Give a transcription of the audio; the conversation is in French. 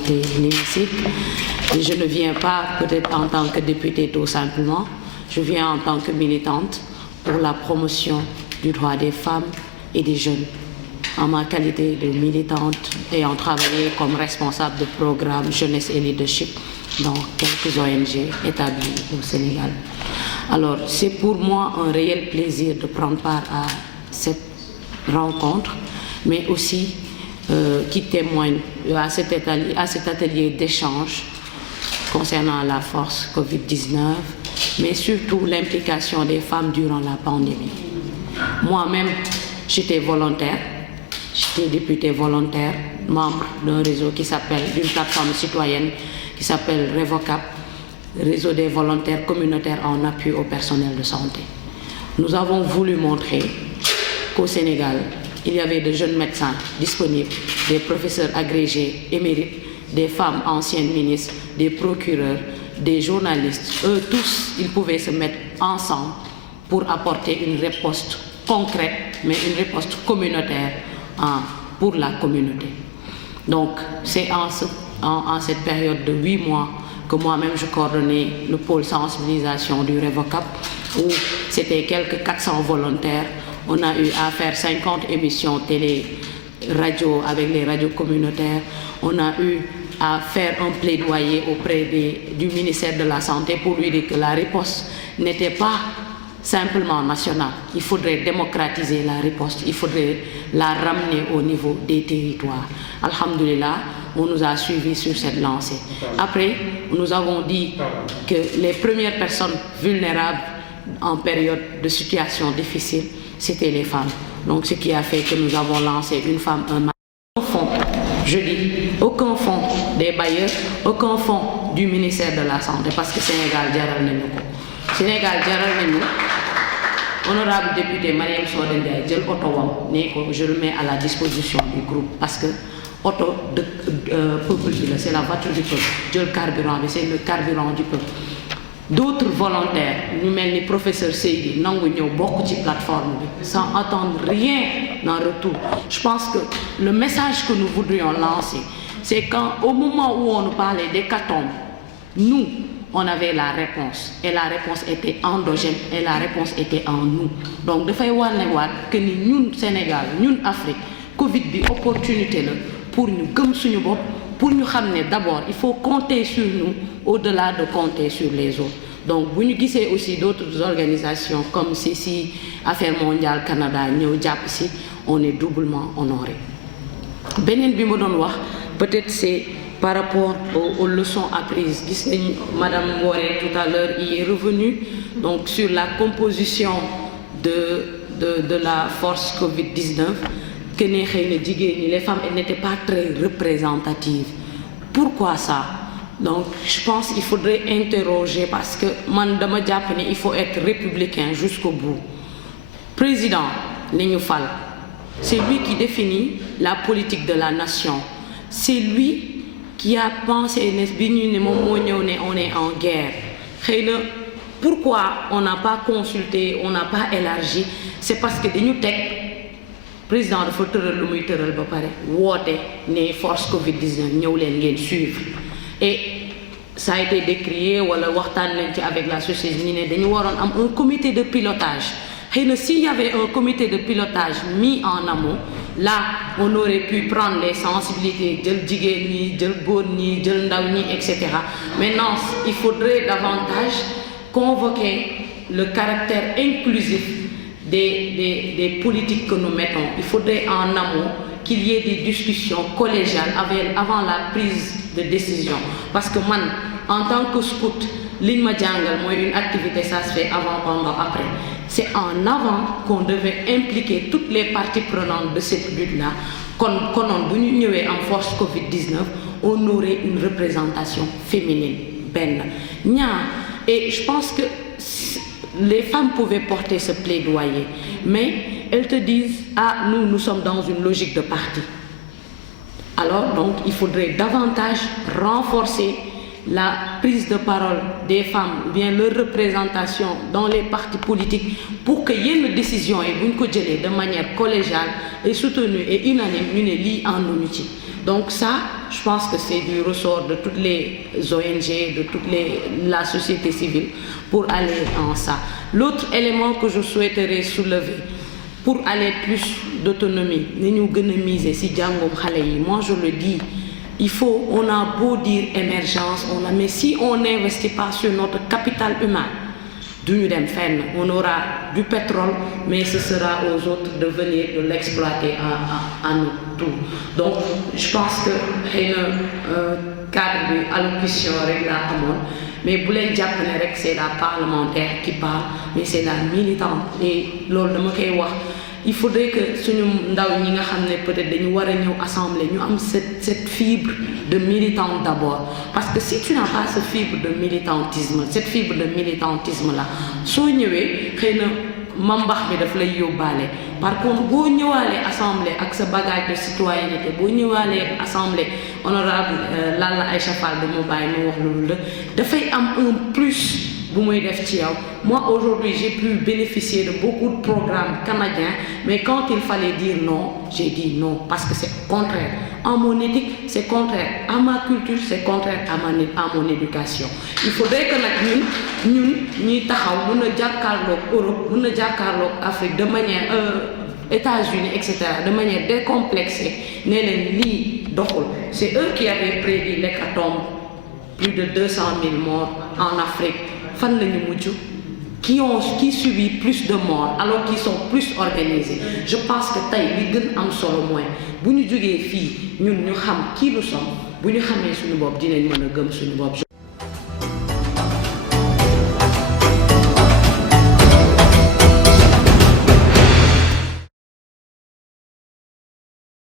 fréquenter l'hémicycle. Et je ne viens pas peut-être en tant que députée tout simplement, je viens en tant que militante pour la promotion du droit des femmes et des jeunes. En ma qualité de militante ayant travaillé comme responsable de programme jeunesse et leadership dans quelques ONG établies au Sénégal. Alors, c'est pour moi un réel plaisir de prendre part à cette rencontre, mais aussi qui témoigne à cet atelier d'échange concernant la force Covid-19, mais surtout l'implication des femmes durant la pandémie. Moi-même, j'étais volontaire, j'étais députée volontaire, membre d'un réseau qui s'appelle, d'une plateforme citoyenne qui s'appelle Revocap, réseau des volontaires communautaires en appui au personnel de santé. Nous avons voulu montrer qu'au Sénégal, il y avait de jeunes médecins disponibles, des professeurs agrégés émérites, des femmes anciennes ministres, des procureurs, des journalistes. Eux tous, ils pouvaient se mettre ensemble pour apporter une réponse concrète, mais une réponse communautaire pour la communauté. Donc, c'est en cette période de 8 mois que moi-même je coordonnais le pôle sensibilisation du Revocap, où c'était quelques 400 volontaires. On a eu à faire 50 émissions télé, radio avec les radios communautaires. On a eu à faire un plaidoyer auprès du ministère de la Santé pour lui dire que la riposte n'était pas simplement nationale. Il faudrait démocratiser la riposte, il faudrait la ramener au niveau des territoires. Alhamdulillah, on nous a suivis sur cette lancée. Après, nous avons dit que les premières personnes vulnérables en période de situation difficile, c'était les femmes. Donc, ce qui a fait que nous avons lancé une femme, un mari. Aucun fonds, je dis, aucun fonds des bailleurs, aucun fonds du ministère de la Santé, parce que Sénégal, jaral nañu ko. Sénégal, jaral nañu. Honorable député Mariam Soda Ndiaye, jël oto wam ne ko je le mets à la disposition du groupe, parce que oto de peuple bi la, c'est la voiture du peuple. Jël carburant bi, c'est le carburant du peuple. D'autres volontaires, ñu mel ni professeur Seydi, nangu ñëw bokk ci plateforme bi, sans attendre rien en retour. Je pense que le message que nous voudrions lancer, c'est qu'au moment où on nous parlait d'hécatombe, nous, on avait la réponse, et la réponse était endogène, et la réponse était en nous. Donc, dafay wane que ni ñun Sénégal, ñun Afrique, Covid bi opportunité là pour ñu gëm suñu bopp, pour ñu xam ne d'abord il faut compter sur nous au-delà de compter sur les autres. Donc, bu ñu gisee aussi d'autres organisations comme CICI, Affaires mondiales Canada ñëw jàpp si, on est doublement honoré. Beneen bi ma doon wax, peut-être c'est par rapport aux leçons apprises. Madame Woré tout à l'heure y est revenue, donc sur la composition de la force Covid-19, que les femmes n'étaient pas très représentatives. Pourquoi ça? Donc je pense qu'il faudrait interroger, parce que Mandama Diapane, il faut être républicain jusqu'au bout. Président Lignoufal, c'est lui qui définit la politique de la nation. C'est lui qui a pensé, on est en guerre. Pourquoi on n'a pas consulté, on n'a pas élargi? C'est parce que nous sommes président de Fauteur le Mouiteural Bapare, Wote, les forces Covid-19, nous les suivre. Et ça a été décrié, ou avec la société, nous avons un comité de pilotage. Et s'il y avait un comité de pilotage mis en amont, là, on aurait pu prendre les sensibilités, etc. Maintenant, il faudrait davantage convoquer le caractère inclusif des politiques que nous mettons. Il faudrait en amont qu'il y ait des discussions collégiales avant la prise de décision. Parce que moi, en tant que scout, une activité, ça se fait avant, pendant, après. C'est en avant qu'on devait impliquer toutes les parties prenantes de cette lutte-là. Quand on est en force Covid-19, on aurait une représentation féminine. Et je pense que les femmes pouvaient porter ce plaidoyer, mais elles te disent « Ah, nous sommes dans une logique de parti ». Alors, donc, il faudrait davantage renforcer la prise de parole des femmes, ou bien leur représentation dans les partis politiques, pour qu'il y ait une décision de manière collégiale et soutenue et unanime, une lie en unité. Donc ça, je pense que c'est du ressort de toutes les ONG, de la société civile pour aller en ça. L'autre élément que je souhaiterais soulever, pour aller plus d'autonomie, nous miser si moi je le dis, on a beau dire émergence, mais si on n'investit pas sur notre capital humain, on aura du pétrole, mais ce sera aux autres de venir de l'exploiter à nous tous. Donc, je pense que cadre d'allocution mais vous voulez dire que c'est la parlementaire qui parle, mais c'est la militante. Et il faudrait que peut-être nous assembler, nous avons cette fibre de militante d'abord. Parce que si tu n'as pas cette fibre de militantisme, là, si par contre, si vous allez assemblée avec ce bagage de citoyenneté, si vous allez assemblée honorable Lalla Aïcha Fall de Mobile, de faire un plus. Moi aujourd'hui j'ai pu bénéficier de beaucoup de programmes canadiens, mais quand il fallait dire non, j'ai dit non parce que c'est contraire à mon éthique, c'est contraire à ma culture, c'est contraire à mon éducation. Il faudrait que nous taxaw mëna jakarlok Europe, mëna jakarlok Afrique de manière États-Unis, etc., de manière décomplexée. C'est eux qui avaient prédit l'hécatombe, plus de 200 000 morts en Afrique. Qui subit plus de morts alors qu'ils sont plus organisés. Je pense que tay li gën am solo moy buñu joggé fi ñun ñu xam qui nous sommes buñu xamé suñu bop dinañ mëna gëm suñu bop.